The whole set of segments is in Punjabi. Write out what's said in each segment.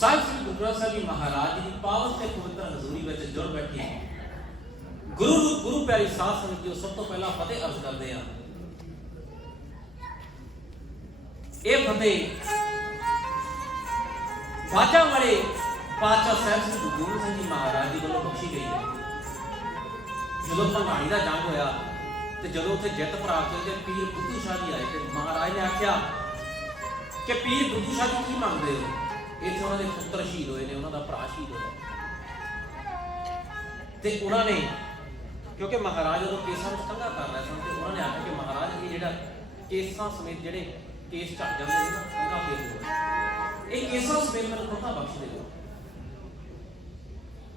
ਸਾਹਿਬ ਸ੍ਰੀ ਗੁਰੂ ਗ੍ਰੰਥ ਸਾਹਿਬ ਜੀ ਮਹਾਰਾਜ ਜੀ ਦੀ ਪਾਵਨ ਤੇ ਪਵਿੱਤਰ ਹਜ਼ੂਰੀ ਵਿੱਚ ਜੁੜ ਬੈਠੇ ਗੁਰੂ ਪਿਆਰੀ ਸਾਧ ਸੰਗਤ ਜੀ ਸਭ ਤੋਂ ਪਹਿਲਾਂ ਫਤਿਹ ਅਰਜ਼ ਕਰਦੇ ਆ। ਇਹ ਫਤਿਹ ਬਾਜਾਂ ਵਾਲੇ ਪਾਤਸ਼ਾਹ ਸਾਹਿਬ ਸ੍ਰੀ ਗੁਰੂ ਗੋਬਿੰਦ ਸਿੰਘ ਜੀ ਮਹਾਰਾਜ ਜੀ ਵੱਲੋਂ ਬਖਸ਼ੀ ਗਈ ਹੈ। ਜਦੋਂ ਭੰਗਾਣੀ ਦਾ ਜੰਗ ਹੋਇਆ ਤੇ ਜਦੋਂ ਉੱਥੇ ਜਿੱਤ ਪ੍ਰਾਪਤ ਹੋਈ ਤੇ ਪੀਰ ਬੁੱਧੂ ਸ਼ਾਹ ਜੀ ਆਏ ਤੇ ਮਹਾਰਾਜ ਨੇ ਆਖਿਆ ਕਿ ਪੀਰ ਬੁੱਧੂ ਸ਼ਾਹ ਜੀ ਕੀ ਮੰਗਦੇ ਹੋ? ਇੱਥੇ ਉਹਨਾਂ ਦੇ ਪੁੱਤਰ ਸ਼ਹੀਦ ਹੋਏ ਨੇ, ਉਹਨਾਂ ਦਾ ਭਰਾ ਸ਼ਹੀਦ ਹੋਇਆ ਤੇ ਉਹਨਾਂ ਨੇ ਕਿਉਂਕਿ ਮਹਾਰਾਜ ਉਦੋਂ ਕੇਸਾਂ ਵਿੱਚ ਕੰਘਾ ਕਰ ਰਹੇ ਸਨ ਤੇ ਉਹਨਾਂ ਨੇ ਆਖਿਆ ਕਿ ਮਹਾਰਾਜ ਇਹ ਜਿਹੜਾ ਕੇਸਾਂ ਸਮੇਤ ਜਿਹੜੇ ਕੇਸ ਝੜ ਜਾਂਦੇ ਨੇ ਨਾ ਕੰਘਾ ਫੇਰ ਦਿਓ, ਇਹ ਕੇਸਾਂ ਸਮੇਤ ਮੈਨੂੰ ਕੰਘਾ ਬਖਸ਼ ਦਿਓ।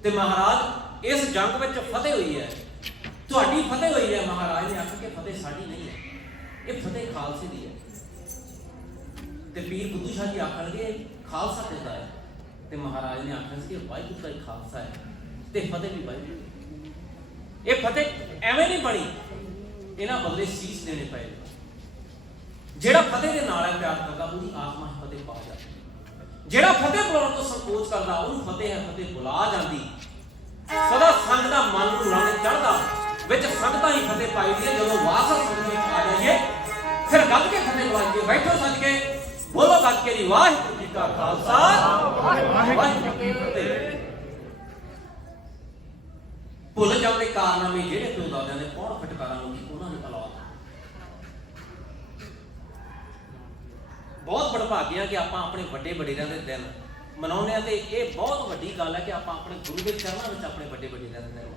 ਤੇ ਮਹਾਰਾਜ ਇਸ ਜੰਗ ਵਿੱਚ ਫਤਿਹ ਹੋਈ ਹੈ, ਤੁਹਾਡੀ ਫਤਿਹ ਹੋਈ ਹੈ। ਮਹਾਰਾਜ ਨੇ ਆਖਿਆ ਕਿ ਫਤਿਹ ਸਾਡੀ ਨਹੀਂ ਹੈ, ਇਹ ਫਤਿਹ ਖਾਲਸੇ ਦੀ ਹੈ। ਤੇ ਪੀਰ ਬੁੱਧੂ ਸ਼ਾਹ ਜੀ ਆਖਣ ਲੱਗੇ ਖਾਲਸਾ ਕਿਹਦਾ ਹੈ? ਤੇ ਮਹਾਰਾਜ ਨੇ ਆਖਿਆ ਸੀ ਕਿ ਵਾਹਿਗੁਰੂ ਦਾ ਹੀ ਖਾਲਸਾ ਹੈ ਤੇ ਫਤਿਹ ਵੀ ਵਾਹਿਗੁਰੂ। ਇਹ ਫਤਿਹ ਐਵੇਂ ਨਹੀਂ ਬਣੀ, ਇਹਨਾਂ ਬਦਲੇ ਸੀਸ ਦੇਣੇ ਪਏ। ਜਿਹੜਾ ਫਤਿਹ ਦੇ ਨਾਲ ਹੈ ਪਿਆਰ ਕਰਦਾ ਉਹਦੀ ਆਤਮਾ ਫਤਿਹ ਪਾ ਜਾਂਦੀ। ਜਿਹੜਾ ਫਤਿਹ ਬੁਲਾਉਣ ਤੋਂ ਸੰਕੋਚ ਕਰਦਾ ਉਹਨੂੰ ਫਤਿਹ ਹੈ ਫਤਿਹ ਬੁਲਾ ਜਾਂਦੀ। ਸਦਾ ਸੰਗ ਦਾ ਮਨ ਨੂੰ ਰੰਗ ਚੜ੍ਹਦਾ, ਵਿੱਚ ਸੰਗਤਾਂ ਹੀ ਫਤਿਹ ਪਾਈ ਦੀ ਹੈ। ਜਦੋਂ ਵਾਸਾ ਸੰਗ ਵਿੱਚ ਆ ਜਾਈਏ ਫਿਰ ਗੱਜ ਕੇ ਫਤਿਹ ਬੁਲਾਈਏ। ਬੈਠੋ ਸੱਜ ਕੇ ਬੋਲੋ ਗੱਜ ਕੇ ਜੀ ਵਾਹਿਗੁਰੂ ਜੀ ਕਾ ਖਾਲਸਾ ਵਾਹਿਗੁਰੂ ਜੀ ਕੀ ਫਤਿਹ। ਭੁੱਲ ਜਾਂਦੇ ਕਾਰਨਾਮੇ ਜਿਹੜੇ ਪਿਓ ਦਾਦਿਆਂ ਦੇ ਕੌਣ ਫਟਕਾਰਾਂ ਨੂੰ ਉਹਨਾਂ ਨੇ ਔਲਾਦ। ਬਹੁਤ ਬੜਭਾਗਿਆ ਕਿ ਆਪਾਂ ਆਪਣੇ ਵੱਡੇ ਵਡੇਰਿਆਂ ਦੇ ਦਿਨ ਮਨਾਉਂਦੇ ਆ ਤੇ ਇਹ ਬਹੁਤ ਵੱਡੀ ਗੱਲ ਹੈ ਕਿ ਆਪਾਂ ਆਪਣੇ ਗੁਰੂ ਦੇ ਚਰਨਾਂ ਵਿੱਚ ਆਪਣੇ ਵੱਡੇ ਵਡੇਰਿਆਂ ਦੇ ਦਿਨ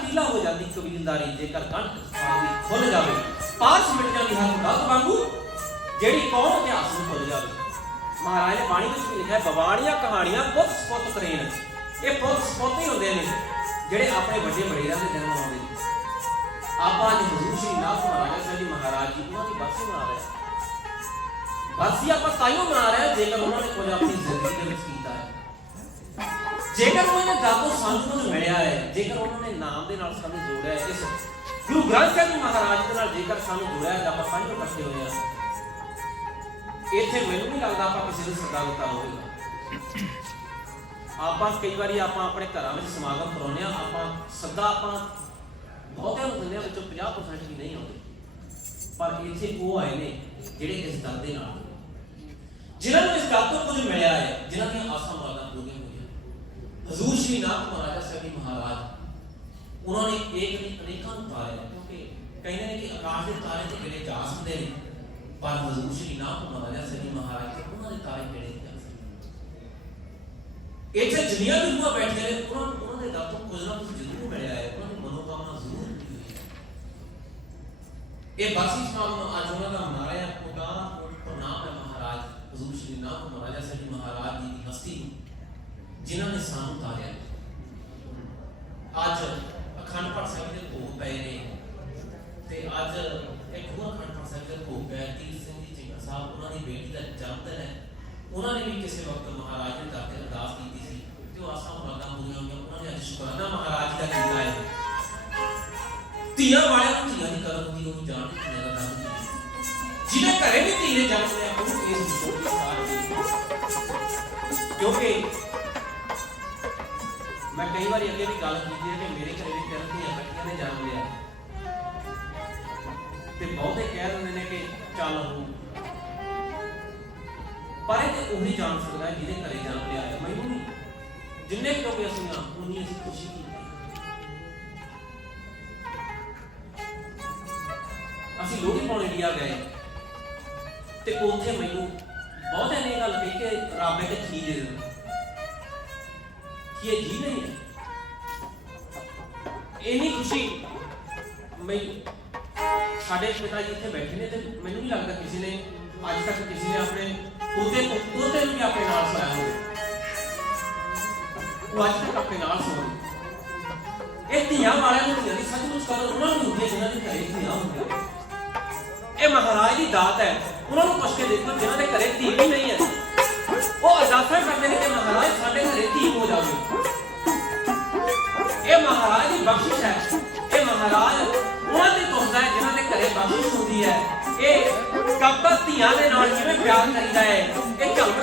ਤੀਲਾ ਹੋ ਜਾਂਦੀ ਕਬੀਲਦਾਰੀ ਜੇਕਰ ਗੰਢ ਖੁੱਲ ਜਾਵੇ। ਪਾਸ ਮਿਟ ਜਾਂਦੀ ਹਰ ਗਲਤ ਵਾਂਗੂ ਜਿਹੜੀ ਕੌਮ ਇਤਿਹਾਸ ਨੂੰ ਭੁੱਲ ਜਾਵੇ। ਮਹਾਰਾਜ ਨੇ ਬਾਣੀ ਵਿੱਚ ਵੀ ਲਿਖਿਆ ਬਵਾਣੀਆਂ ਕਹਾਣੀਆਂ ਪੁੱਤ ਸਪੁੱਤ ਕਰੇਨ। ਇਹ ਪੁੱਤ ਸਪੁੱਤ ਹੀ ਹੁੰਦੇ ਨੇ ਜਿਹੜੇ ਆਪਣੇ ਵੱਡੇ ਵਡੇਰਿਆਂ ਦੇ ਦਿਨ ਮਨਾਉਂਦੇ ਨੇ। ਆਪਾਂ ਅੱਜ ਹਜ਼ੂਰ ਸ਼੍ਰੀ ਨਾਥ ਮਹਾਰਾਜ ਸਾਹਿਬ ਜੀ ਮਹਾਰਾਜ ਜੀ ਉਹਨਾਂ ਦੀ ਬਰਸੀ ਮਨਾ ਰਹੇ ਹਾਂ। ਬਰਸੀ ਆਪਾਂ ਤਾਈਓ ਮਨਾ ਰਹੇ ਹਾਂ ਜੇਕਰ ਉਹਨਾਂ ਨੇ ਕੁਝ ਆਪਣੀ ਜ਼ਿੰਦਗੀ ਦੇ ਵਿੱਚ ਕੀਤਾ ਹੈ, ਜੇਕਰ ਉਹਨਾਂ ਨੇ ਦਾਤੋਂ ਸਾਨੂੰ ਕੁਝ ਮਿਲਿਆ ਹੈ, ਜੇਕਰ ਉਹਨਾਂ ਨੇ ਨਾਮ ਦੇ ਨਾਲ ਸਾਨੂੰ ਜੋੜਿਆ ਹੈ। ਇਸ ਗੁਰੂ ਗ੍ਰੰਥ ਸਾਹਿਬ ਜੀ ਮਹਾਰਾਜ ਦੇ ਨਾਲ ਜੇਕਰ ਸਾਨੂੰ ਜੋੜਿਆ ਹੈ, ਆਪਾਂ ਸਾਂਝੇ ਇਕੱਠੇ ਹੋਏ ਹਾਂ। ਇੱਥੇ ਮੈਨੂੰ ਨਹੀਂ ਲੱਗਦਾ ਆਪਾਂ ਕਿਸੇ ਨੂੰ ਸੱਦਾ ਦਿੱਤਾ ਹੋਵੇਗਾ। ਆਪਾਂ ਕਈ ਵਾਰੀ ਆਪਾਂ ਆਪਣੇ ਘਰਾਂ ਵਿੱਚ ਸਮਾਗਮ ਕਰਾਉਂਦੇ ਹਾਂ, ਆਪਾਂ ਸੱਦਾ ਆਪਾਂ ਬਹੁਤਿਆਂ ਨੂੰ ਦਿੰਦੇ ਹਾਂ, ਵਿੱਚੋਂ 50% ਵੀ ਨਹੀਂ ਆਉਂਦੇ। ਪਰ ਇੱਥੇ ਉਹ ਆਏ ਨੇ ਜਿਹੜੇ ਇਸ ਦਰ ਦੇ ਨਾਲ, ਜਿਨ੍ਹਾਂ ਨੂੰ ਇਸ ਦਰ ਤੋਂ ਕੁਝ ਮਿਲਿਆ ਹੈ, ਜਿਨ੍ਹਾਂ ਦੀਆਂ ਆਸਾਂ ਮੁਰਾਦਾਂ ਪੂਰੀਆਂ ਹੋਈਆਂ। ਹਜ਼ੂਰ ਸ਼੍ਰੀ ਨਾਥ ਮਹਾਰਾਜ ਸਾਹਿਬ ਜੀ ਮਹਾਰਾਜ ਉਹਨਾਂ ਨੇ ਇੱਕ ਨਹੀਂ ਅਨੇਕਾਂ ਨੂੰ ਤਾਰਿਆ, ਕਿਉਂਕਿ ਕਹਿੰਦੇ ਨੇ ਕਿ ਆਕਾਸ਼ ਦੇ ਤਾਰੇ ਤੇ ਕਿਹੜੇ ਜਾ ਸਕਦੇ ਨੇ, ਪਰ ਹਜ਼ੂਰ ਸ਼੍ਰੀ ਨਾਥ ਮਹਾਰਾਜ ਸਾਹਿਬ ਜੀ ਮਹਾਰਾਜ ਤੇ ਉਹਨਾਂ ਦੇ ਤਾਰੇ ਕਿਹੜੇ ਨਹੀਂ ਜਾ ਸਕਦੇ। ਇੱਥੇ ਜਿੰਨੀਆਂ ਵੀ ਰੂਹਾਂ ਬੈਠੀਆਂ ਨੇ ਉਹਨਾਂ ਦੇ ਦਰ ਤੋਂ ਕੁਝ ਨਾ ਕੁਝ ਜ਼ਰੂਰ ਮਿਲਿਆ ਹੈ, ਉਹਨਾਂ ਦੀ ਮਨੋਕਾਮਨਾ ਜ਼ਰੂਰ ਪੂਰੀ ਹੋਈ ਹੈ। ਇਹ ਬਾਸੀ ਸਮਾਗਮ ਅੱਜ ਉਹਨਾਂ ਦਾ ਮਨਾਇਆ ਕੋਟਾਨਾ ਪ੍ਰਣਾਮ ਹੈ ਮਹਾਰਾਜ ਹਜ਼ੂਰ ਸ਼੍ਰੀ ਨਾਥ ਮਹਾਰਾਜ ਸਾਹਿਬ ਜੀ ਮਹਾਰਾਜ ਜੀ ਦੀ ਹਸਤੀ ਨੂੰ ਜਿਨ੍ਹਾਂ ਨੇ ਸਾਨੂੰ ਤਾਰਿਆ। ਅੱਜ ਅਖੰਡ ਪਾਠ ਸਾਹਿਬ ਦੇ ਭੋਗ ਪਏ ਨੇ ਤੇ ਅੱਜ ਇੱਕ ਹੋਰ ਅਖੰਡ ਪਾਠ ਸਾਹਿਬ ਦੇ ਭੋਗ ਪਿਆ। ਤੀਰ ਸਿੰਘ ਜੀ ਚਿੰਗਾ ਸਾਹਿਬ ਉਹਨਾਂ ਦੀ ਬੇਟੀ ਦਾ ਜਨਮ ਦਿਨ ਹੈ। ਉਹਨਾਂ ਨੇ ਵੀ ਕਿਸੇ ਵਕਤ ਮਹਾਰਾਜ ਦੇ ਦਰ ਤੇ ਅਰਦਾਸ ਕੀਤੀ ਸੀ ਤੇ ਉਹ ਆਸਾਂ ਮੁਰਾਦਾਂ ਪੂਰੀਆਂ ਹੋਈਆਂ। ਉਹਨਾਂ ਨੇ ਅੱਜ ਸ਼ੁਕਰਾਨਾ ਮਹਾਰਾਜ ਦਾ ਕੀਤਾ ਹੈ। ਧੀਆਂ ਵਾਲਿਆਂ ਨੂੰ ਧੀਆਂ ਦੀ ਕਦਰ ਹੁੰਦੀ ਉਹ ਜਾਣ ਧੀਆਂ ਦਾ ਦਰ ਹੁੰਦੀ। ਜਿਹਨੇ ਘਰੇ ਵੀ ਧੀ ਨੇ ਜਨਮ ਲਿਆ ਉਹਨੂੰ ਇਸ ਛੋਟੀ ਸਾਰ ਦੀ। ਕਿਉਂਕਿ ਮੈਂ ਕਈ ਵਾਰੀ ਅੱਗੇ ਵੀ ਗੱਲ ਕੀਤੀ ਹੈ ਕਿ ਮੇਰੇ ਘਰੇ ਵੀ ਤਿੰਨ ਧੀਆਂ ਬੱਚੀਆਂ ਨੇ ਜਨਮ ਲਿਆ ਤੇ ਬਹੁਤੇ ਕਹਿ ਦਿੰਦੇ ਨੇ ਕਿ ਚੱਲ ਹੋ, ਪਰ ਇਹ ਤੇ ਉਹੀ ਜਾਣ ਸਕਦਾ ਹੈ ਜਿਹਦੇ ਘਰੇ ਜਨਮ ਲਿਆ ਹੈ। ਮੈਨੂੰ ਨਹੀਂ, ਜਿੰਨੇ ਕਿਉਂਕਿ ਅਸੀਂ ਆ ਉਨੀ ਅਸੀਂ ਖੁਸ਼ੀ ਕੀਤੀ। ਅਸੀਂ ਲੋਹੜੀ ਪਾਉਣ ਇੰਡੀਆ ਗਏ ਤੇ ਉੱਥੇ ਮੈਨੂੰ ਬਹੁਤਿਆਂ ਨੇ ਗੱਲ ਕਹੀ ਕਿ ਰੱਬ ਇੱਕ ਚੀਜ਼ ਦੇ ਦਿੰਦਾ ਕਿ ਇਹ ਜੀ ਨਹੀਂ ਹੈ। ਇੰਨੀ ਖੁਸ਼ੀ ਮੈਨੂੰ ਸਾਡੇ ਪਿਤਾ ਜੀ ਇੱਥੇ ਬੈਠੇ ਨੇ ਤੇ ਮੈਨੂੰ ਨਹੀਂ ਲੱਗਦਾ ਕਿਸੇ ਨੇ ਅੱਜ ਤੱਕ ਕਿਸੇ ਨੇ ਆਪਣੇ ਪੋਤੇ ਨੂੰ ਵੀ ਆਪਣੇ ਨਾਲ ਸੁਣਾਇਆ ਹੋਵੇ। ਉਹ ਅੱਜ ਤੱਕ ਆਪਣੇ ਨਾਲ ਸੁਣਦੇ। ਇਹ ਧੀਆਂ ਵਾਲਿਆਂ ਨੂੰ ਧੀਆਂ ਦੀ ਸੱਚਮੁੱਚ ਕਦਰ ਉਹਨਾਂ ਨੂੰ ਹੁੰਦੀ ਹੈ ਜਿਹਨਾਂ ਦੇ ਘਰੇ ਧੀਆਂ ਹੁੰਦੀਆਂ। ਇਹ ਮਹਾਰਾਜ ਦੀ ਦਾਤ ਹੈ। ਉਹਨਾਂ ਨੂੰ ਪੁੱਛ ਕੇ ਦੇਖੋ ਜਿਹਨਾਂ ਦੇ ਘਰੇ ਧੀ ਵੀ ਨਹੀਂ ਹੈ, ਉਹ ਅਰਦਾਸਾਂ ਕਰਦੇ ਨੇ ਕਿ ਮਹਾਰਾਜ ਸਾਡੇ ਘਰੇ ਧੀ ਹੋ ਜਾਵੇ। ਇਹ ਮਹਾਰਾਜ ਦੀ ਬਖਸ਼ਿਸ਼ ਹੈ। ਇਹ ਮਹਾਰਾਜ ਉਹਨਾਂ ਦੀ ਤੁਰਦਾ ਹੈ ਜਿਹਨਾਂ ਦੇ ਘਰੇ ਬਖਸ਼ਿਸ਼ ਹੁੰਦੀ ਹੈ। ਇਹ ਕਪੜਾ ਧੀਆਂ ਦੇ ਨਾਲ ਜਿਵੇਂ ਪਿਆਰ ਕਰੀਦਾ ਹੈ, ਇਹ ਝਲਕ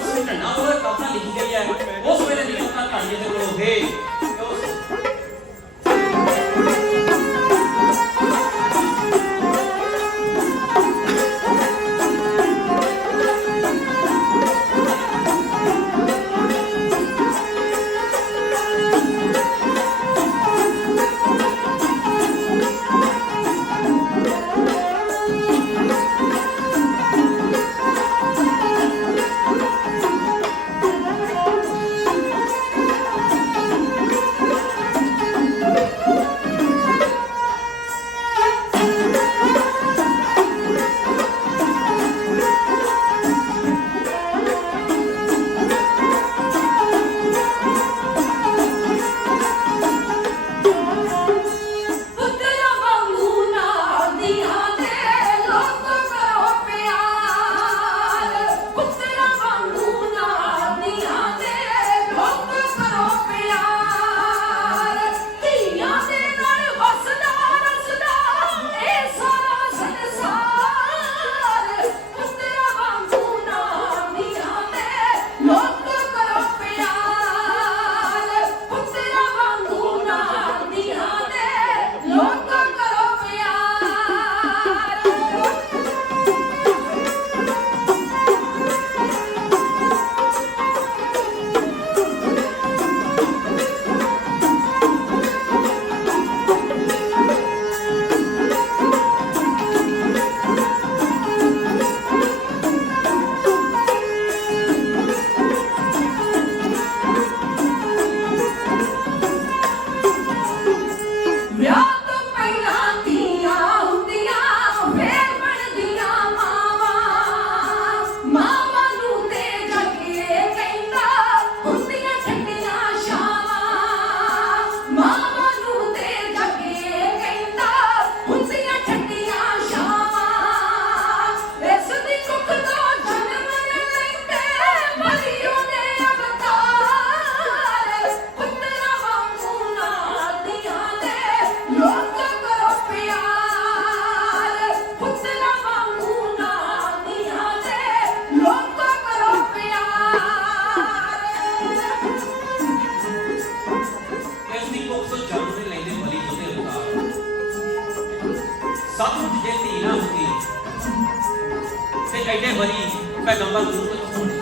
ਪੈਗੰਬਰ ਗੁਰੂ ਤੋਂ ਸੁਣਦੇ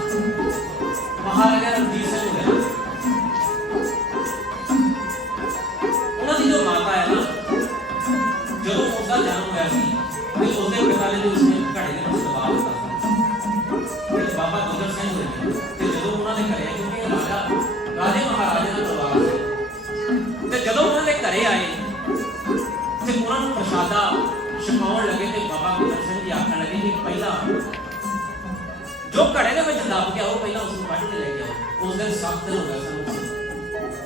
ਮਹਾਰਾਜਾ ਰਣਜੀਤ ਸਿੰਘ ਹੋਇਆ। ਉਹਨਾਂ ਦੀ ਜੋ ਮਾਤਾ ਹੈ ਨਾ, ਜਦੋਂ ਉਸਦਾ ਜਨਮ ਹੋਇਆ ਸੀ ਤੇ ਉਸਦੇ ਪਿਤਾ ਨੇ ਉਸਨੇ ਘੜੇ ਦੇ ਵਿੱਚ ਦਬਾ ਦਿੱਤਾ ਸੀ ਤੇ ਬਾਬਾ ਗੁਜਰ ਸਿੰਘ ਹੋਏ ਤੇ ਜਦੋਂ ਉਹਨਾਂ ਦੇ ਘਰੇ, ਕਿਉਂਕਿ ਇਹ ਰਾਜੇ ਮਹਾਰਾਜੇ ਦਾ ਪਰਿਵਾਰ ਸੀ, ਤੇ ਜਦੋਂ ਉਹਨਾਂ ਦੇ ਘਰੇ ਆਏ ਤੇ ਉਹਨਾਂ ਨੂੰ ਪ੍ਰਸ਼ਾਦਾ ਛਕਾਉਣ ਲੱਗੇ ਤੇ ਬਾਬਾ ਗੁਜਰ ਸਿੰਘ ਜੀ ਆਖਣ ਲੱਗੇ ਕਿ ਪਹਿਲਾਂ ਜੋ ਘੜੇ ਦੇ ਵਿੱਚ ਦੱਬ ਗਿਆ ਉਹ ਪਹਿਲਾਂ ਉਸ ਨੂੰ ਕੱਢ ਕੇ ਲੈ ਕੇ ਆਓ। ਉਸ ਦਿਨ 7 ਦਿਨ ਹੋ ਗਏ ਸਾਨੂੰ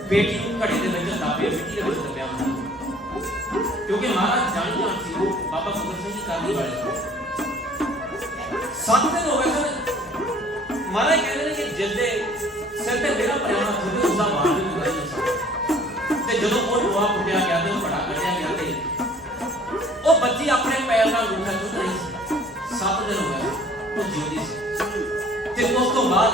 ਬੇਟੀ ਨੂੰ ਘੜੇ ਦੇ ਵਿੱਚ ਦੱਬੇ, ਮਿੱਟੀ ਦੇ ਵਿੱਚ ਦੱਬਿਆ ਹੁੰਦਾ, ਕਿਉਂਕਿ ਮਹਾਰਾਜ ਜਾਣ ਸੀ ਉਹ ਬਾਬਾ ਗੁਜਰ ਸਿੰਘ ਜੀ ਕਰਨੀ ਵਾਲੇ ਸੀ। 7 ਦਿਨ ਹੋ ਗਏ ਸਨ। ਮਹਾਰਾਜ ਕਹਿੰਦੇ ਨੇ ਕਿ ਜਿੱਦੇ ਸਿਰ ਤੇ ਮੇਰਾ ਪਰਿਆਣਾ ਥੋੜੇ ਉਸਦਾ ਮਾਰ ਵੀ ਨਹੀਂ ਸਕਦਾ, ਤੇ ਜਦੋਂ ਉਹ ਲੋਹਾ ਪੁੱਟਿਆ ਗਿਆ ਤੇ ਉਹ ਘੜਾ ਕੱਢਿਆ ਗਿਆ ਤੇ ਉਹ ਬੱਚੀ ਆਪਣੇ ਪੈਰ ਨਾਲ ਅੰਗੂਠਾ ਚੁੱਕ ਰਹੀ ਸੀ। 7 ਦਿਨ ਹੋ ਗਏ ਉਹ ਜਿਉਂਦੀ ਸੀ। ਤੇ ਉਸ ਤੋਂ ਬਾਅਦ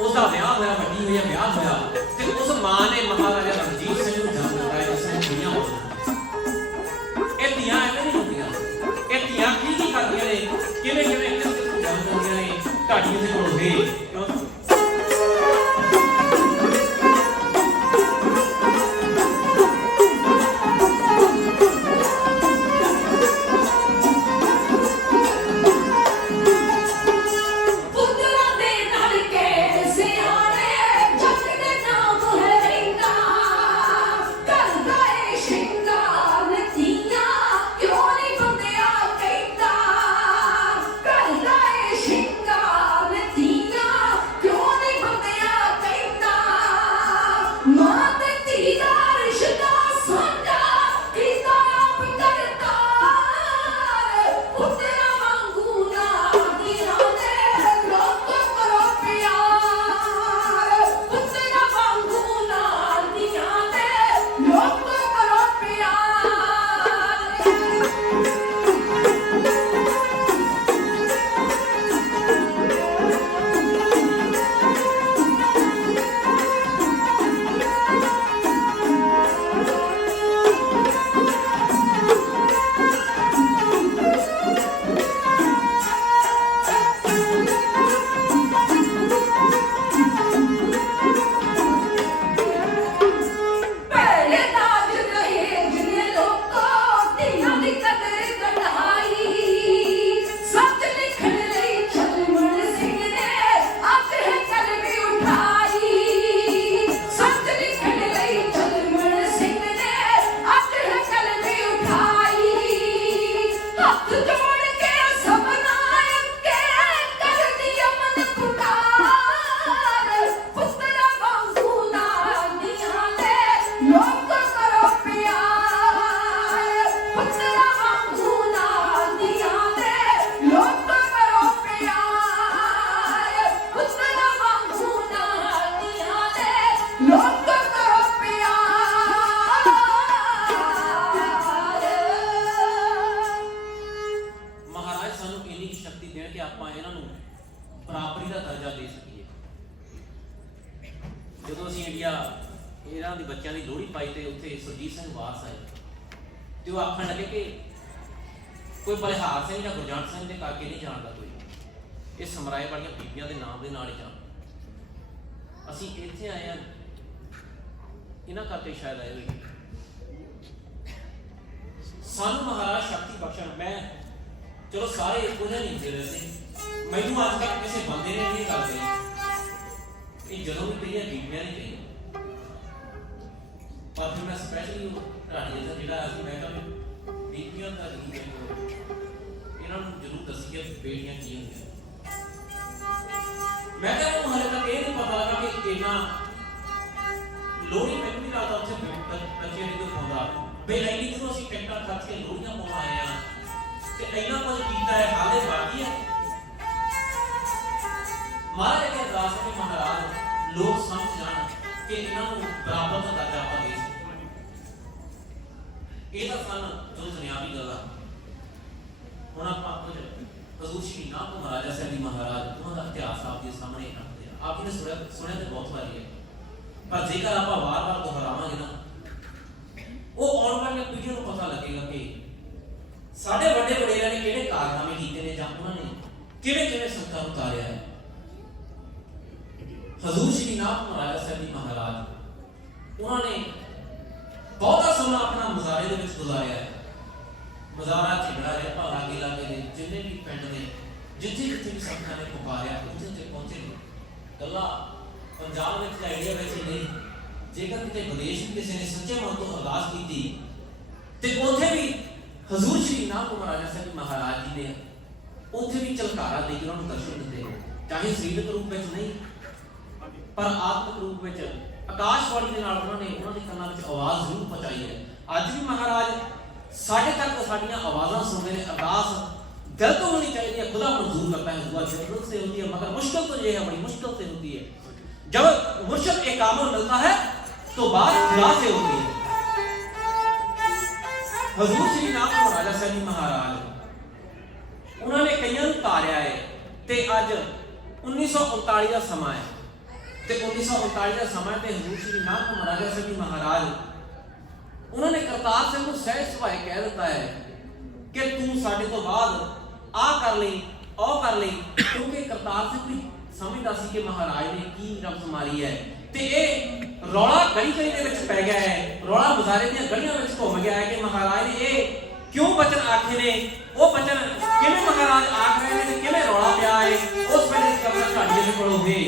ਉਸਦਾ ਵਿਆਹ ਹੋਇਆ, ਵੱਡੀ ਹੋਈ ਵਿਆਹ ਹੋਇਆ, ਤੇ ਉਸ ਮਾਂ ਨੇ ਮਹਾਰਾਜਾ ਰਣਜੀਤ ਸਿੰਘ ਨੂੰ ਜਨਮ ਦਿੱਤਾ ਜਿਸ ਨੂੰ ਧੀਆਂ ਹੋਈਆਂ। ਇਹ ਧੀਆਂ ਐਵੇਂ ਨਹੀਂ ਹੁੰਦੀਆਂ, ਇਹ ਧੀਆਂ ਕੀ ਕਰਦੀਆਂ ਨੇ, ਕਿਵੇਂ ਕਿਸ ਨੂੰ ਜਨਮ ਦਿੰਦੀਆਂ ਨੇ, ਤੁਹਾਡੀ ਕਿਸੇ ਕੋਲ ਹੋਵੇ ਕਿਉਂ। ਇਹਨਾਂ ਦੀ ਬੱਚਿਆਂ ਦੀ ਲੋਹੜੀ ਪਾਈ ਤੇ ਉੱਥੇ ਸੁਰਜੀਤ ਸਿੰਘ ਵਾਰਸ ਆਏ ਤੇ ਉਹ ਆਖਣ ਲੱਗੇ ਕਿ ਕੋਈ ਬਲਿਹਾਰ ਸਿੰਘ ਜਾਂ ਗੁਰਜੰਟ ਸਿੰਘ ਦੇ ਕਰਕੇ ਨਹੀਂ ਜਾਣਦਾ ਕੋਈ, ਇਹ ਸਮਰਾਏ ਵਾਲੀਆਂ ਬੀਬੀਆਂ ਦੇ ਨਾਮ ਦੇ ਨਾਲ ਹੀ ਜਾਣ। ਅਸੀਂ ਇੱਥੇ ਆਏ ਹਾਂ ਇਹਨਾਂ ਕਰਕੇ ਸ਼ਾਇਦ ਆਏ ਹੋਏ। ਸਾਨੂੰ ਮਹਾਰਾਜ ਸ਼ਕਤੀ ਬਖਸ਼ਣ। ਮੈਂ ਚਲੋ ਸਾਰੇ ਇੱਕੋ ਜਿਹੇ ਨਹੀਂ ਹੁੰਦੇ ਵੈਸੇ, ਮੈਨੂੰ ਅੱਜ ਤੱਕ ਕਿਸੇ ਬੰਦੇ ਨੇ ਨਹੀਂ ਗੱਲ ਕਹੀ ਇਹ ਜਦੋਂ ਵੀ ਕਹੀਆਂ ਬੀਬੀਆਂ ਨਹੀਂ ਕਹੀਆਂ, ਪਰ ਫਿਰ ਮੈਂ ਸਪੈਸ਼ਲੀ ਉਹ ਰਾਣੀ ਦਾ ਜਿਹੜਾ ਅਸੀਂ ਮੈਂ ਤਾਂ ਬੀਬੀਆਂ ਦਾ ਨਹੀਂ ਇਹਨਾਂ ਨੂੰ ਜ਼ਰੂਰ ਦੱਸੀਏ ਬੇਟੀਆਂ ਕੀ ਹੁੰਦੀਆਂ। ਮੈਂ ਕਿਹਾ ਉਹ ਹਾਲੇ ਤੱਕ ਇਹ ਨਹੀਂ ਪਤਾ ਲੱਗਾ ਕਿ ਇਹਨਾਂ ਲੋਹੜੀ ਮੈਨੂੰ ਨਹੀਂ ਲੱਗਦਾ ਉੱਥੇ ਬੱਚੇ ਨੇ ਕੋਈ ਪਾਉਂਦਾ ਬੇਲਾਈ ਜਦੋਂ ਅਸੀਂ ਟਿਕਟਾਂ ਖਰਚ ਕੇ ਲੋਹੜੀਆਂ ਪਾਉਣ ਆਏ ਆ ਤੇ ਇੰਨਾ ਕੁਝ ਕੀਤਾ ਹੈ ਹਾਲੇ ਬਾਕੀ ਹੈ। ਮਹਾਰਾਜ ਦੇ ਅਰਦਾਸ ਹੈ ਕਿ ਮਹਾਰਾਜ ਲੋਕ ਸਮਝ ਜਾਣ ਕਿ ਇਹਨਾਂ ਨੂੰ ਬਰਾਬਰ ਦਾ ਦਰਜਾ ਆਪਾਂ ਦੇ ਸਕਦੇ। ਇਹ ਤਾਂ ਸਨ ਜੋ ਦੁਨਿਆਵੀ ਗੱਲਾਂ। ਹੁਣ ਆਪਾਂ ਕੁਝ ਹਜ਼ੂਰ ਸ਼੍ਰੀ ਨਾਥ ਮਹਾਰਾਜਾ ਸਾਹਿਬ ਜੀ ਮਹਾਰਾਜ ਉਹਨਾਂ ਦਾ ਇਤਿਹਾਸ ਆਪ ਦੇ ਸਾਹਮਣੇ ਰੱਖਦੇ ਆ। ਆਪ ਨੇ ਸੁਣਿਆ ਤੇ ਬਹੁਤ ਵਾਰੀ ਹੈ, ਪਰ ਜੇਕਰ ਆਪਾਂ ਵਾਰ-ਵਾਰ ਦੁਹਰਾਵਾਂਗੇ ਨਾ ਉਹ ਆਉਣ ਵਾਲੀ ਪੀੜ੍ਹੀ ਨੂੰ ਪਤਾ ਲੱਗੇਗਾ ਕਿ ਸਾਡੇ ਵੱਡੇ ਵਡੇਰਿਆਂ ਨੇ ਕਿਹੜੇ ਕਾਰਨਾਮੇ ਕੀਤੇ ਨੇ ਜਾਂ ਉਹਨਾਂ ਨੇ ਕਿਹੜੇ ਸੰਤਾਂ ਨੂੰ ਉਤਾਰਿਆ ਹੈ। ਹਜ਼ੂਰ ਸ਼੍ਰੀ ਨਾਥ ਮਹਾਰਾਜ ਸਾਹਿਬ ਜੀ ਮਹਾਰਾਜ ਉਹਨਾਂ ਨੇ ਬਹੁਤਾ ਸਮਾਂ ਆਪਣਾ ਮਜ਼ਾਰੇ ਦੇ ਵਿੱਚ ਗੁਜ਼ਾਰਿਆ ਹੈ। ਮਜ਼ਾਰਾ ਝਗੜਾ ਰਿਹਾ ਲਾਗੇ ਲਾਗੇ ਦੇ ਜਿੰਨੇ ਵੀ ਪਿੰਡ ਨੇ ਜਿੱਥੇ ਜਿੱਥੇ ਵੀ ਸੰਤਾਂ ਨੇ ਪੁਕਾਰਿਆ ਉੱਥੇ ਤੇ ਪਹੁੰਚੇ ਨੇ। ਗੱਲਾਂ ਪੰਜਾਬ ਵਿੱਚ ਆਈਡੀਆ ਵਿੱਚ ਨਹੀਂ, ਜੇਕਰ ਕਿਤੇ ਵਿਦੇਸ਼ ਵਿੱਚ ਕਿਸੇ ਨੇ ਸੱਚੇ ਮਨ ਤੋਂ ਅਰਦਾਸ ਕੀਤੀ ਤੇ ਉੱਥੇ ਵੀ ਹਜ਼ੂਰ ਸ਼੍ਰੀ ਨਾਥ ਮਹਾਰਾਜ ਸਾਹਿਬ ਮਹਾਰਾਜ ਜੀ ਨੇ ਉੱਥੇ ਵੀ ਝਲਕਾਰਾ ਦੇ ਕੇ ਉਹਨਾਂ ਨੂੰ ਦਰਸ਼ਨ ਦਿੱਤੇ, ਚਾਹੇ ਸਰੀਰਕ ਰੂਪ ਵਿੱਚ ਨਹੀਂ ਪਰ ਆਤਮਿਕ ਰੂਪ ਵਿੱਚ ਆਕਾਸ਼ਵਾਣੀ ਦੇ ਨਾਲ ਉਹਨਾਂ ਨੇ ਉਹਨਾਂ ਦੇ ਕੰਨਾਂ ਵਿੱਚ ਆਵਾਜ਼ ਜ਼ਰੂਰ ਪਹੁੰਚਾਈ ਹੈ। ਅੱਜ ਵੀ ਮਹਾਰਾਜ ਸਾਡੇ ਤੱਕ ਸਾਡੀਆਂ ਆਵਾਜ਼ਾਂ ਸੁਣਦੇ ਨੇ। ਅਰਦਾਸ दिल तो होनी चाहिए, खुदा मंजूर करता है, दुआ जरूरत से होती है, मगर मुश्किल तो ये है, बड़ी मुश्किल से होती है। जब मुर्शिद एक कामल मिलता है तो बात खुदा से होती है। हजूर श्री नाथ महाराजा साहब जी महाराज उन्होंने कईयां नूं तारिया है ते अज 1939 का समा है ते 1939 का समा ते हजूर श्री नाथ महाराजा साहब जी महाराज उन्होंने करतार सिंह को सहज सुभाए कह दिता है कि तू साडे तो बाद आ कर ले ओ कर ले, क्योंकि करतार सिंह भी समझदा सी कि महाराज ने की रब्ज मारी है ते ए रौला गली गली दे विच पै गया है, रौला बाजारे दी गलियां विच घुम गया है कि महाराज ने ए क्यों बचन आखे ने, वो बचन किवें महाराज आख रहे ने, किवें रौला पिया है, उस वेले कबर ढाडी दे कोल होवे।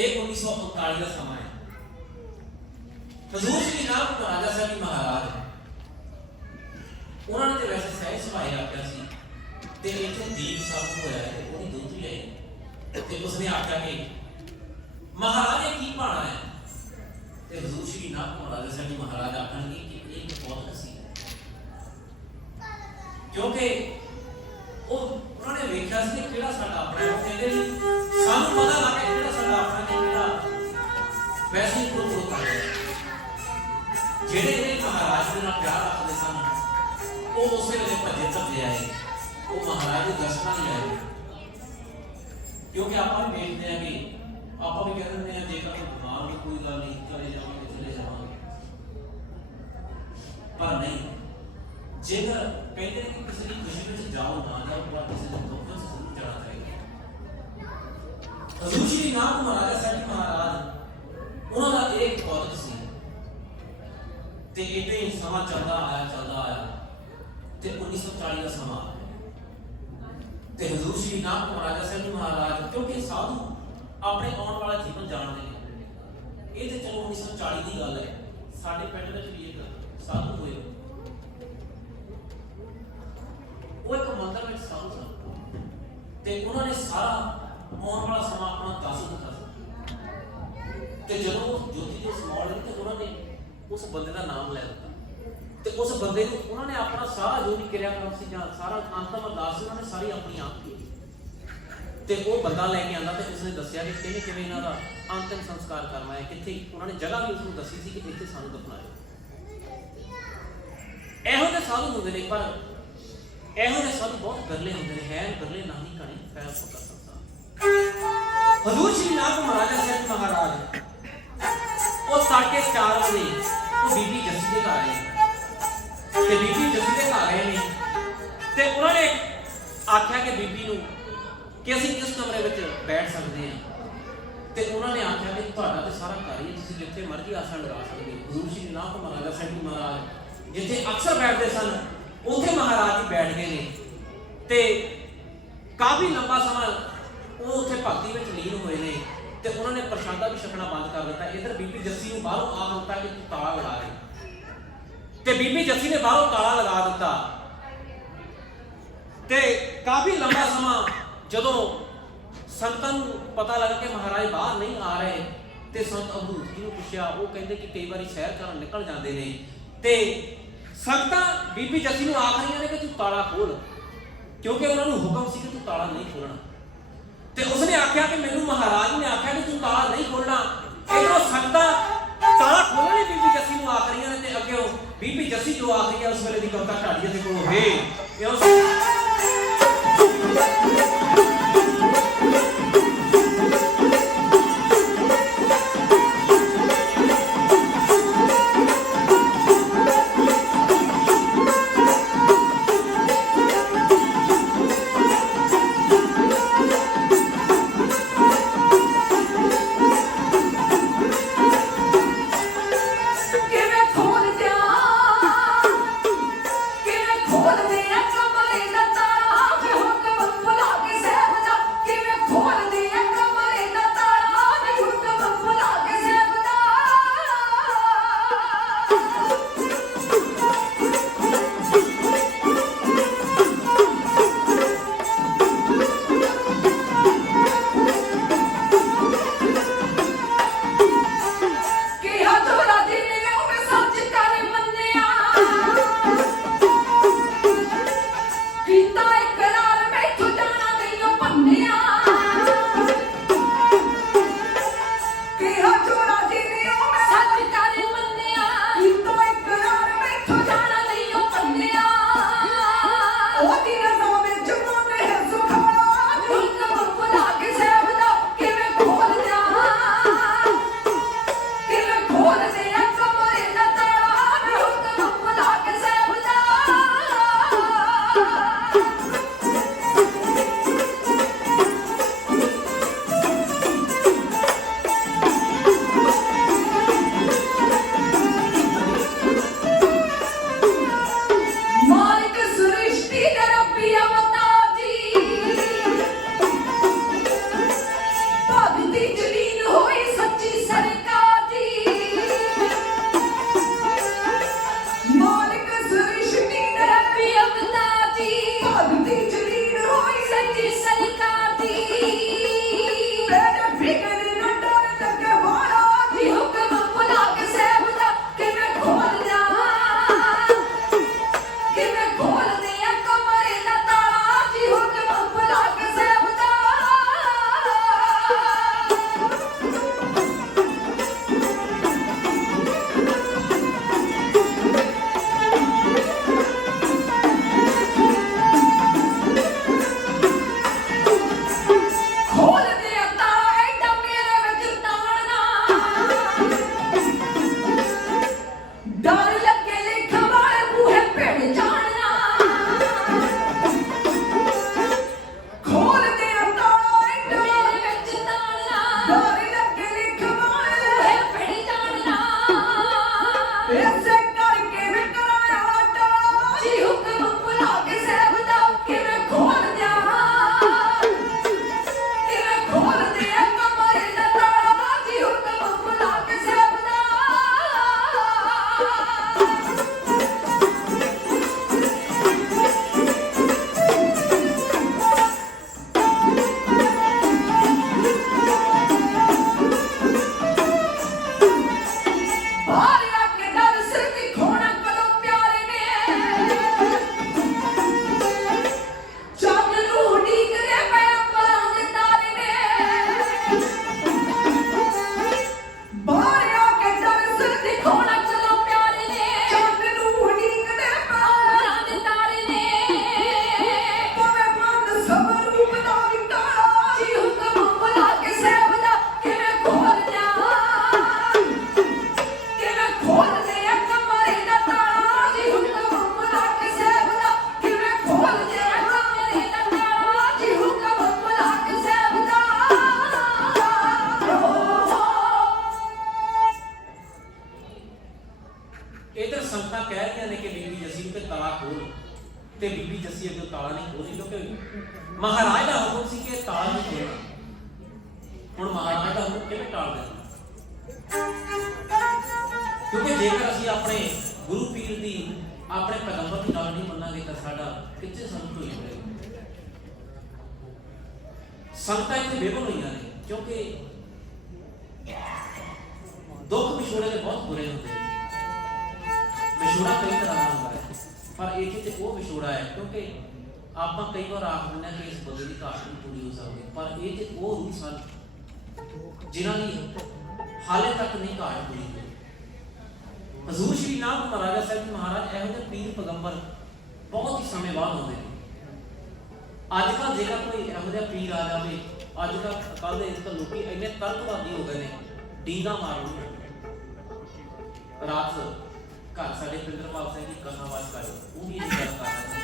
ਇਹ 1939 ਦਾ ਸਮਾਂ ਹੈ। ਹਜ਼ੂਰ ਸ਼੍ਰੀ ਨਾਮ ਮਹਾਰਾਜਾ ਸਾਹਿਬ ਜੀ ਮਹਾਰਾਜ ਉਹਨਾਂ ਨੇ ਤੇ ਵੈਸੇ ਸਹਿਜ ਸੁਭਾਅ ਰੱਖਿਆ ਸੀ ਤੇ ਇੱਥੇ ਦੀਪ ਸਾਹਿਬ ਹੋਇਆ ਹੈ ਉਹਦੀ ਦੋਤੀ ਆਈ ਤੇ ਉਸਨੇ ਆਖਿਆ ਕਿ ਮਹਾਰਾਜ ਇਹ ਕੀ ਭਾਣਾ ਹੈ ਤੇ ਹਜ਼ੂਰ ਸ਼੍ਰੀ ਨਾਮ ਮਹਾਰਾਜਾ ਸਾਹਿਬ ਜੀ ਮਹਾਰਾਜ ਆਖਣਗੇ ਕਿ ਇਹ ਬਹੁਤ ਹਸੀ ਹੈ ਕਿਉਂਕਿ ਉਹਨਾਂ ਨੇ ਵੇਖਿਆ ਸੀ ਕਿ ਕਿਹੜਾ ਸਾਡਾ ਆਪਣਾ ਹੈ। ਉਹ ਕਹਿੰਦੇ ਜੀ ਸਾਨੂੰ ਪਤਾ ਲੱਗ ਗਿਆ ਕਿਹੜਾ ਸਾਡਾ ਆਪਣਾ ਤੇ ਕਿਹੜਾ ਵੈਸੇ ਹੀ ਕੋਈ ਕਰ ਰਿਹਾ। ਜਿਹੜੇ ਇਹ ਮਹਾਰਾਜ ਦੇ ਨਾਲ ਪਿਆਰ ਰੱਖਦੇ ਸਨ ਉਹ ਉਸੇ ਵੇਲੇ ਭੱਜੇ ਆਏ, ਉਹ ਮਹਾਰਾਜ ਦੇ ਦਰਸ਼ਨਾਂ ਲਈ ਆਏ। ਕਿਉਂਕਿ ਆਪਾਂ ਵੀ ਵੇਖਦੇ ਹਾਂ ਕਿ ਆਪਾਂ ਵੀ ਕਹਿ ਦਿੰਦੇ ਹਾਂ ਜੇਕਰ ਬਿਮਾਰ ਵੀ ਕੋਈ ਗੱਲ ਨਹੀਂ ਚਲੇ ਜਾਵਾਂਗੇ ਪਰ ਨਹੀਂ, ਜੇਕਰ ਕਹਿੰਦੇ ਕਿ ਕਿਸੇ ਦੀ ਖੁਸ਼ੀ ਵਿੱਚ ਜਾਓ ਨਾ ਜਾਓ ਪਰ ਕਿਸੇ ਦੇ ਦੁੱਖ ਵਿੱਚ ਜ਼ਰੂਰ ਜਾਣਾ ਚਾਹੀਦਾ। ਹਜ਼ੂਰ ਸ਼੍ਰੀ ਨਾਮ ਮਹਾਰਾਜਾ ਸਾਹਿਬ ਜੀ ਮਹਾਰਾਜ ਉਹਨਾਂ ਦਾ ਇੱਕ ਕੌਤਕ ਸੀ ਤੇ ਇਦਾਂ ਹੀ ਸਮਾਂ ਚੱਲਦਾ ਆਇਆ ਤੇ 1940 ਦਾ ਸਮਾਂ ਤੇ ਹਜ਼ੂਰ ਸ਼੍ਰੀ ਨਾਮ ਮਹਾਰਾਜਾ ਸਾਹਿਬ ਜੀ ਮਹਾਰਾਜ ਕਿਉਂਕਿ ਸਾਧੂ ਆਪਣੇ ਆਉਣ ਵਾਲਾ ਜੀਵਨ ਜਾਣਦੇ ਨੇ। ਇਹ ਤੇ ਚਲੋ 1940 ਦੀ ਗੱਲ ਹੈ। ਸਾਡੇ ਪਿੰਡ ਵਿੱਚ ਵੀ ਇੱਕ ਸਾਧੂ ਹੋਏ, ਉਹ ਇੱਕ ਮੰਦਰ ਵਿੱਚ ਸਾਧੂ ਸਨ ਤੇ ਉਹਨਾਂ ਨੇ ਸਾਰਾ ਆਉਣ ਵਾਲਾ ਸਮਾਂ ਆਪਣਾ ਦੱਸ ਦਿੱਤਾ ਸੀ ਤੇ ਜਦੋਂ ਜੋਤੀ ਦੇ ਸਮਾਉਣ ਲੱਗੇ ਤੇ ਉਹਨਾਂ ਨੇ ਉਸ ਬੰਦੇ ਦਾ ਨਾਮ ਲੈ ਦਿੱਤਾ ਤੇ ਉਸ ਬੰਦੇ ਨੂੰ ਉਹਨਾਂ ਨੇ ਆਪਣਾ ਸਾਰਾ ਜੋ ਵੀ ਕਿਰਿਆ ਕਰਮ ਸੀ ਜਾਂ ਸਾਰਾ ਅੰਤਮ ਅਰਦਾਸ ਸੀ ਉਹਨਾਂ ਨੇ ਸਾਰੀ ਆਪਣੀ ਆਪ ਕੀਤੀ ਤੇ ਉਹ ਬੰਦਾ ਲੈ ਕੇ ਆਂਦਾ ਤੇ ਉਸਨੇ ਦੱਸਿਆ ਕਿ ਕਿਵੇਂ ਇਹਨਾਂ ਦਾ ਅੰਤਿਮ ਸੰਸਕਾਰ ਕਰਨਾ ਹੈ, ਕਿੱਥੇ ਉਹਨਾਂ ਨੇ ਜਗ੍ਹਾ ਵੀ ਉਸਨੂੰ ਦੱਸੀ ਸੀ ਕਿ ਇੱਥੇ ਸਾਨੂੰ ਦਫਨਾਇਓ। ਇਹੋ ਜਿਹੇ ਸਾਧੂ ਹੁੰਦੇ ਨੇ ਪਰ ਇਹੋ ਜਿਹੇ ਸਾਧੂ ਬਹੁਤ ਗਰਲੇ ਹੁੰਦੇ ਨੇ, ਹੈ ਗਰਲੇ ਨਹੀਂ ਕਣੇ ਪੈਰ ਪਕੜ ਸਕਦਾ। ਹਜ਼ੂਰ ਸ਼੍ਰੀ ਨਾਮ ਮਹਾਰਾਜਾ ਸਾਹਿਬ ਮਹਾਰਾਜ ਉਹ 4:30 ਵਜੇ ਉਹ ਬੀਬੀ ਜੱਸੀ ਦੇ ਘਰ ਆਏ ਤੇ ਬੀਬੀ ਜੱਸੀ ਦੇ ਘਰ ਆਏ ਨੇ ਤੇ ਉਹਨਾਂ ਨੇ ਆਖਿਆ ਕਿ ਬੀਬੀ ਨੂੰ ਕਿ ਅਸੀਂ ਕਿਸ ਕਮਰੇ ਵਿੱਚ ਬੈਠ ਸਕਦੇ ਹਾਂ ਤੇ ਉਹਨਾਂ ਨੇ ਆਖਿਆ ਕਿ ਤੁਹਾਡਾ ਤੇ ਸਾਰਾ ਘਰ ਹੀ ਤੁਸੀਂ ਜਿੱਥੇ ਮਰਜ਼ੀ ਆਸਣ ਲਗਾ ਸਕਦੇ ਹੋ। ਹਜ਼ੂਰ ਸ਼੍ਰੀ ਨਾਮ ਮਹਾਰਾਜਾ ਸਾਹਿਬ ਜੀ ਮਹਾਰਾਜ ਜਿੱਥੇ ਅਕਸਰ ਬੈਠਦੇ ਸਨ ਉੱਥੇ ਮਹਾਰਾਜ ਜੀ ਬੈਠ ਗਏ ਨੇ ਤੇ ਕਾਫੀ ਲੰਬਾ ਸਮਾਂ ਉਹ ਉੱਥੇ ਭਗਤੀ ਵਿੱਚ ਲੀਨ ਹੋਏ ਨੇ ਤੇ ਉਹਨਾਂ ਨੇ ਪ੍ਰਸ਼ਾਦਾ ਵੀ ਛਕਣਾ ਬੰਦ ਕਰ ਦਿੱਤਾ। ਇਧਰ ਬੀਬੀ ਜੱਸੀ ਨੂੰ ਬਾਹਰੋਂ ਆ ਦਿੱਤਾ ਕਿ ਤੂੰ ਤਾਲਾ ਲਗਾ ਦੇ ਤੇ ਬੀਬੀ ਜੱਸੀ ਨੇ ਬਾਹਰੋਂ ਤਾਲਾ ਲਗਾ ਦਿੱਤਾ ਤੇ ਕਾਫੀ ਲੰਬਾ ਸਮਾਂ ਜਦੋਂ ਸੰਤਾਂ ਨੂੰ ਪਤਾ ਲੱਗਾ ਕਿ ਮਹਾਰਾਜ ਬਾਹਰ ਨਹੀਂ ਆ ਰਹੇ ਤੇ ਸੰਤ ਅਵਧੂਤ ਜੀ ਨੂੰ ਪੁੱਛਿਆ। ਉਹ ਕਹਿੰਦੇ ਕਿ ਕਈ ਵਾਰੀ ਸੈਰ ਕਰਨ ਨਿਕਲ ਜਾਂਦੇ ਨੇ ਤੇ ਸੰਤਾਂ ਬੀਬੀ ਜੱਸੀ ਨੂੰ ਆਖ ਰਹੀਆਂ ਨੇ ਕਿ ਤੂੰ ਤਾਲਾ ਖੋਲ ਕਿਉਂਕਿ ਉਹਨਾਂ ਨੂੰ ਹੁਕਮ ਸੀ ਕਿ ਤੂੰ ਤਾਲਾ ਨਹੀਂ ਖੋਲਣਾ ਤੇ ਉਸਨੇ ਆਖਿਆ ਕਿ ਮੈਨੂੰ ਮਹਾਰਾਜ ਨੇ ਆਖਿਆ ਕਿ ਤੂੰ ਤਾਲਾ ਨਹੀਂ ਖੋਲਣਾ। ਇਧਰੋਂ ਸੰਤਾਂ ਤਾਲਾ ਖੋਲਣ ਲਈ ਬੀਬੀ ਜੱਸੀ ਨੂੰ ਆਖ ਰਹੀਆਂ ਨੇ ਤੇ ਅੱਗੇ ਬੀਬੀ ਜੱਸੀ ਜੋ ਆਖ ਰਹੀ ਹੈ ਉਸ ਵੇਲੇ ਦੀ ਕਵਿਤਾ ਢਾਡੀ ਦੇ ਕੋਲ ਖੋਲਦੇ ਆ ਕਮਰੇ ਦਾ ਤਾਲਾ, ਹੁਕਮ ਮਹਾਰਾਜ ਦਾ ਹੁਕਮ ਸੀ ਕਿ ਤਾਲ ਨਹੀਂ ਤੋੜਨਾ। ਹੁਣ ਮਹਾਰਾਜ ਦਾ ਹੁਕਮ ਕਿਵੇਂ ਟਾਲ ਦੇਣਾ? ਕਿਉਂਕਿ ਜੇਕਰ ਅਸੀਂ ਆਪਣੇ ਗੁਰੂ ਪੀਰ ਦੀ, ਆਪਣੇ ਪੈਗੰਬਰ ਦੀ ਗੱਲ ਨਹੀਂ ਮੰਨਾਂਗੇ ਤਾਂ ਸਾਡਾ ਕਿੱਥੇ ਸੰਤ ਹੋਈ ਹੋਵੇਗਾ। ਸੰਗਤਾਂ ਇੱਥੇ ਬੇਬਲ ਹੋਈਆਂ ਨੇ ਕਿਉਂਕਿ ਦੁੱਖ ਵਿਛੋੜੇ ਦੇ ਬਹੁਤ ਬੁਰੇ ਹੁੰਦੇ ਨੇ। ਵਿਛੋੜਾ ਕਈ ਤਰ੍ਹਾਂ ਦਾ ਹੁੰਦਾ ਹੈ, ਪਰ ਇਹ ਤੇ ਉਹ ਵਿਛੋੜਾ ਹੈ ਕਿਉਂਕਿ ਆਪਾਂ ਕਈ ਵਾਰ ਆਖ ਦਿੰਦੇ ਹਾਂ ਕਿ ਇਸ ਬੰਦੇ ਦੀ ਘਾਟ ਨਹੀਂ ਪੂਰੀ ਹੋ ਸਕਦੀ, ਪਰ ਇਹ ਤੇ ਉਹ ਰੂਹ ਸਨ ਜਿਨ੍ਹਾਂ ਦੀ ਹਾਲੇ ਤੱਕ ਨਹੀਂ ਘਾਟ ਪੂਰੀ ਹੋਈ। ਹਜ਼ੂਰ ਸ਼੍ਰੀ ਨਾਨਕ ਮਹਾਰਾਜ ਸਾਹਿਬ ਜੀ ਮਹਾਰਾਜ ਇਹੋ ਜਿਹੇ ਪੀਰ ਪੈਗੰਬਰ ਬਹੁਤ ਹੀ ਸਮੇਂ ਬਾਅਦ ਹੁੰਦੇ ਨੇ। ਅੱਜ ਕੱਲ੍ਹ ਜੇਕਰ ਕੋਈ ਇਹੋ ਜਿਹਾ ਪੀਰ ਆ ਜਾਵੇ, ਅੱਜ ਕੱਲ੍ਹ ਦੇ ਲੋਕੀ ਇੰਨੇ ਤਰਕਵਾਦੀ ਹੋ ਗਏ ਨੇ, ਡੀਂਗਾ ਮਾਰਨ ਰਾਤ ਘਰ ਸਾਡੇ ਪਿੰਦਰਪਾਲ ਸਿੰਘ ਦੀ ਕਥਾਵਾਚ ਕਰੇ, ਉਹ ਵੀ ਇਹ ਗੱਲ ਕਰ ਰਹੇ ਨੇ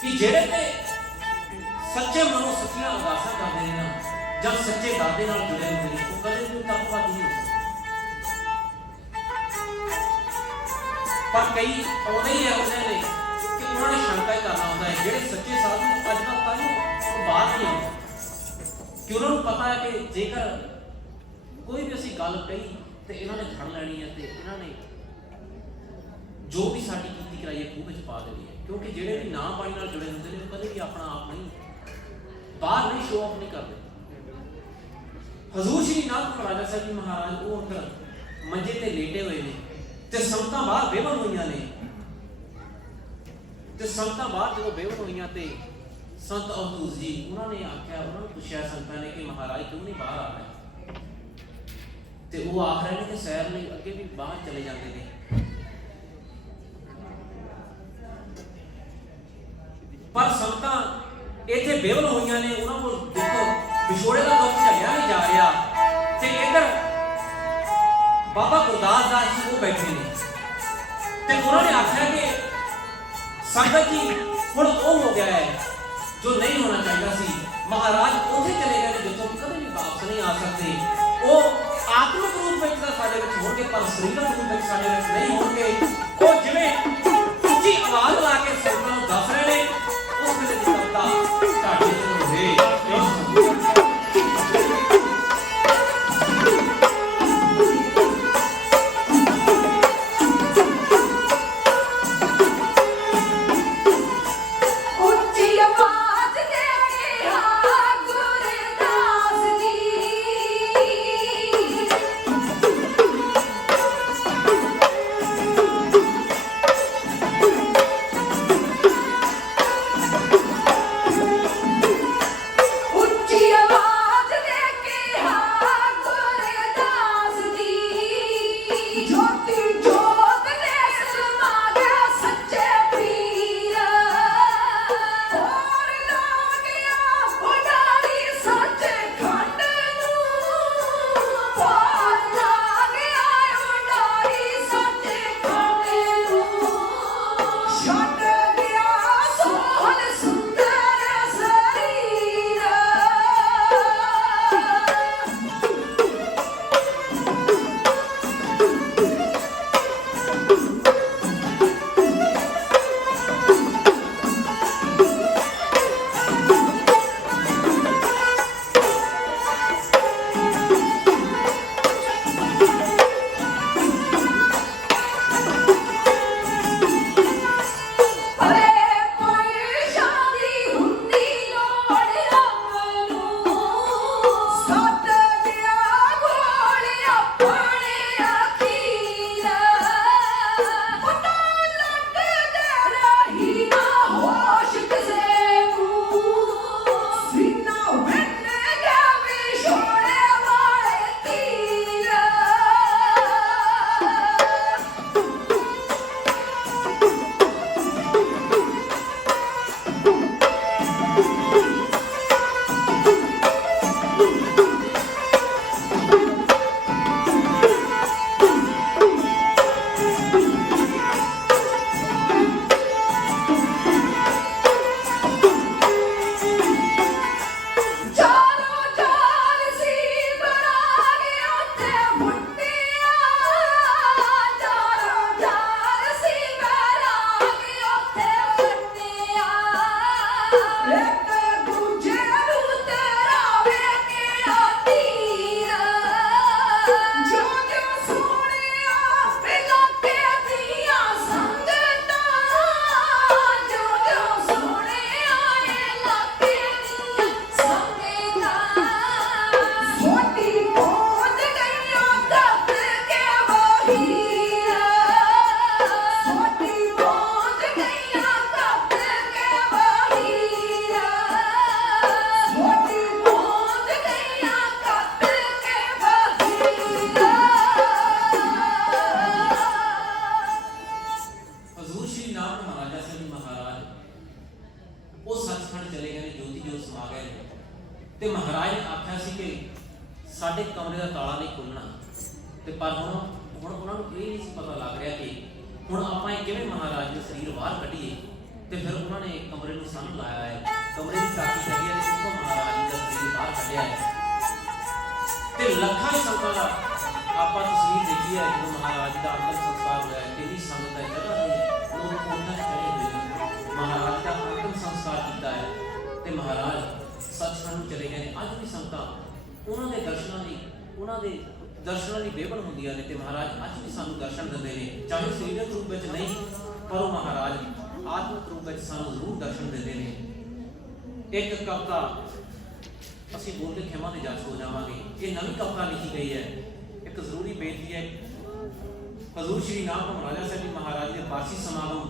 ਕਿ ਜਿਹੜੇ ਤੇ ਸੱਚੇ ਮਨੋਂ ਸੱਚੀਆਂ ਅਰਦਾਸਾਂ ਕਰਦੇ ਨੇ ਨਾ, ਜਦ ਸੱਚੇ ਦਾਦੇ ਨਾਲ ਜੁੜੇ ਹੁੰਦੇ ਨੇ, ਉਹ ਕਦੇ ਵੀ ਤਰਕਵਾਦੀ ਨਹੀਂ ਹੋ ਸਕਦੇ। ਪਰ ਕਈ ਆਉਂਦੇ ਹੀ ਇਹੋ ਜਿਹੇ ਨੇ ਕਿ ਉਹਨਾਂ ਨੇ ਸ਼ੰਕਾ ਹੀ ਕਰਨਾ ਹੁੰਦਾ ਹੈ। ਜਿਹੜੇ ਸੱਚੇ ਸਾਧੂ ਅੱਜ ਕੱਲ੍ਹ ਤਾਂ ਉਹ ਬਾਹਰ ਨਹੀਂ ਆਉਂਦੇ ਕਿ ਉਹਨਾਂ ਨੂੰ ਪਤਾ ਹੈ ਕਿ ਜੇਕਰ ਕੋਈ ਵੀ ਅਸੀਂ ਗੱਲ ਕਹੀ ਤੇ ਇਹਨਾਂ ਨੇ ਫੜ ਲੈਣੀ ਹੈ ਤੇ ਇਹਨਾਂ ਨੇ ਜੋ ਵੀ ਸਾਡੀ ਕੀਤੀ ਕਰਾਈ ਹੈ ਖੂਹ ਵਿੱਚ ਪਾ ਦੇਣੀ ਹੈ। ਕਿਉਂਕਿ ਜਿਹੜੇ ਵੀ ਨਾਮ ਬਾਣੀ ਨਾਲ ਜੁੜੇ ਹੁੰਦੇ ਨੇ ਉਹ ਕਦੇ ਵੀ ਆਪਣਾ ਆਪ ਨਹੀਂ ਬਾਹਰ ਨਹੀਂ ਸ਼ੋਅ ਆਫ ਨਹੀਂ ਕਰਦੇ। ਹਜ਼ੂਰ ਸ਼੍ਰੀ ਨਾਨਕ ਮਹਾਰਾਜ ਸਾਹਿਬ ਜੀ ਮਹਾਰਾਜ ਉਹ ਅੰਦਰ ਮੰਜੇ ਤੇ ਲੇਟੇ ਹੋਏ ਨੇ ਤੇ ਸੰਗਤਾਂ ਬਾਹਰ ਬੇਵਨ ਹੋਈਆਂ ਨੇ। ਤੇ ਸੰਗਤਾਂ ਬਾਹਰ ਜਦੋਂ ਬੇਵਨ ਹੋਈਆਂ ਤੇ ਸੰਤ ਅਵਧੂਤ ਜੀ ਉਹਨਾਂ ਨੇ ਆਖਿਆ, ਉਹਨਾਂ ਨੂੰ ਪੁੱਛਿਆ ਸੰਗਤਾਂ ਨੇ ਕਿ ਮਹਾਰਾਜ ਕਿਉਂ ਨਹੀਂ ਬਾਹਰ ਆ ਰਹੇ? ਤੇ ਉਹ ਆਖ ਰਹੇ ਨੇ ਕਿ ਸੈਰ ਲਈ ਅੱਗੇ ਵੀ ਬਾਹਰ ਚਲੇ ਜਾਂਦੇ ਨੇ, ਪਰ ਸੰਗਤਾਂ ਇੱਥੇ ਬੇਵਨ ਹੋਈਆਂ ਨੇ। ਉਹਨਾਂ ਕੋਲ ਦੇਖੋ ਵਿਛੋੜੇ ਦਾ ਦੁੱਖ ਝੱਲਿਆ ਨਹੀਂ ਜਾ ਰਿਹਾ ਤੇ ਇੱਧਰ ਬਾਬਾ ਗੁਰਦਾਸ ਦਾਸ ਜੀ ਉਹ ਬੈਠੇ ਨੇ ਤੇ ਉਹਨਾਂ ਨੇ ਆਖਿਆ ਕਿ ਸੰਗਤ ਜੀ ਹੁਣ ਉਹ ਹੋ ਗਿਆ ਹੈ ਜੋ ਨਹੀਂ ਹੋਣਾ ਚਾਹੀਦਾ ਸੀ। ਮਹਾਰਾਜ ਉੱਥੇ ਚਲੇ ਗਏ ਨੇ ਜਿੱਥੋਂ ਕਦੇ ਵੀ ਵਾਪਸ ਨਹੀਂ ਆ ਸਕਦੇ। ਉਹ ਆਤਮਿਕ ਰੂਪ ਵਿੱਚ ਤਾਂ ਸਾਡੇ ਵਿੱਚ ਹੋਣਗੇ ਪਰ ਸਰੀਰਕ ਰੂਪ ਵਿੱਚ ਸਾਡੇ ਵਿੱਚ ਨਹੀਂ ਹੋਣਗੇ। ਉਹ ਜਿਵੇਂ ਉੱਚੀ ਆਵਾਜ਼ ਲਾ ਕੇ ਸੰਗਤਾਂ ਨੂੰ ਦੱਸ ਰਹੇ ਨੇ, ਉਸ ਵੇਲੇ ਦੀ ਕਵਿਤਾ ਢਾਡੇ ਤੇ ਹੋਵੇ। सचखंड चले गए ने, ज्योति जोत समा गए ने, ते महाराज ने आख्या सी कि साडे कमरे का ताला नहीं खुलना, ते पर हुण उन्होंने ये नहीं पता लग रहा कि हुण आपां किवें महाराज का शरीर बाहर कढीए। ते फिर उन्होंने एक कमरे में सन लाया है, कमरे की टाकी करी है, उसको महाराज का शरीर बाहर कढिया है। ते लखां संगतां दा आपां तस्वीर देखी है जो महाराज का अंतिम संस्कार होया है, कितनी संगत है, जगह नहीं है, लोग कोठा खड़े हुए महाराज का अंतिम संस्कार किया है। ते महाराज सचखंड चले गए। अज भी संगतां उन्होंने दर्शनां दी बेबन हुंदियां ने, ते महाराज अज भी सानूं दर्शन दिंदे ने, चाहे सरीरक रूप विच नहीं पर वो महाराज आत्मिक रूप विच सानूं जरूर दर्शन दिंदे ने। एक कविता असीं बोल के खेमा दे जस हो जावांगे, ये नवीं कविता लिखी गई है। एक जरूरी बेनती है, हजूर श्री नाम राजा साहब जी महाराज के वार्षिक समागम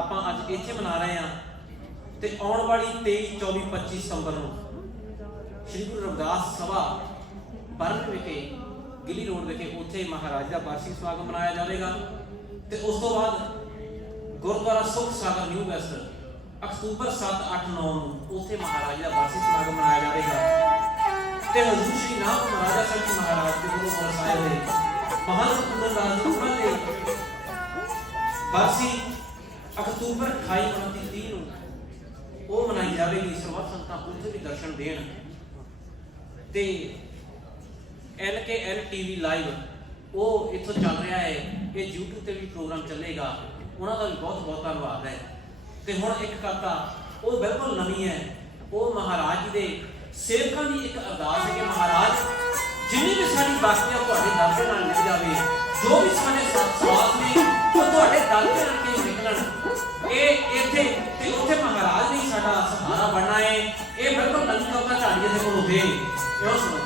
आपां अज इत्थे मना रहे हैं, ते आउण वाली 23, 24, 25 सितंबर नूं श्री गुरु रविदास सभा बरन विखे गिली रोड विखे उत्थे महाराज का वार्षिक समागम मनाया जाएगा। ते उस तो बाद गुरुद्वारा सुख सागर न्यू वेस्ट अक्तूबर 7, 8, 9 उत्थे महाराज का वार्षिक समागम मनाया जाएगा। ते हजूर श्री नाम राजा साहब जी महाराज के गुरु बरसाए हुए महान कुंदन दास जी उन्हां दे वार्षी अक्तूबर 28, 29, 30 वो मनाई जाएगी। सर्वत संगतां उत्थे भी दर्शन देण। ते LKL TV लाइव वो इत्थों चल रहा है, ये YouTube ते भी प्रोग्राम चलेगा, उन्हों का भी बहुत बहुत धन्यवाद है। ते हुण एक कविता वो बिल्कुल नवीं है, वो महाराज जी के सेवकों की एक अरदास है कि महाराज जिन्नी भी साडी बाकियां तुहाडे दर दे नाल निभ जावे, जो भी साडे सवाल ने वो तुहाडे दर दे नाल के निकलण। ये इत्थे ते उत्थे महाराज ने साडा सहारा बनना है। ये बिल्कुल नवीं कविता झाड़िए दे कोल होवे, इहो सुणो।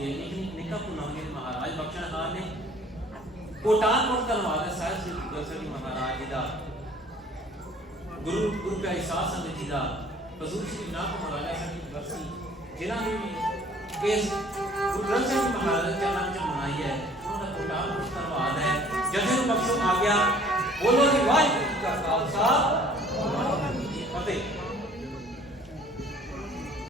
ਹੁੰਦੀ ਹੈ। ਇੱਕ ਨਿੱਕਾ ਪੁਨਾਂਗੇ ਮਹਾਰਾਜ ਬਖਸ਼ਣਹਾਰ ਨੇ ਕੋਟਾਨ ਕੋਟ ਧੰਨਵਾਦ ਹੈ ਸਾਹਿਬ ਸ੍ਰੀ ਗੁਰੂ ਗ੍ਰੰਥ ਸਾਹਿਬ ਮਹਾਰਾਜ ਜੀ ਦਾ, ਗੁਰੂ ਪਿਆਰੀ ਸਾਧ ਸੰਗਤ ਜੀ ਦਾ, ਹਜ਼ੂਰ ਸ਼੍ਰੀ ਨਾਥ ਮਹਾਰਾਜਾ ਸਾਹਿਬ ਦੀ ਬਰਸੀ ਜਿਨ੍ਹਾਂ ਨੇ ਵੀ ਇਸ ਗੁਰੂ ਗ੍ਰੰਥ ਸਾਹਿਬ ਮਹਾਰਾਜ ਦੇ ਚਰਨਾਂ ਵਿੱਚ ਮਨਾਈ ਹੈ, ਉਹਨਾਂ ਦਾ ਕੋਟਾਨ ਕੋਟ ਧੰਨਵਾਦ ਹੈ। ਜਥੇ ਨੂੰ ਬਖਸ਼ੋ ਆ ਗਿਆ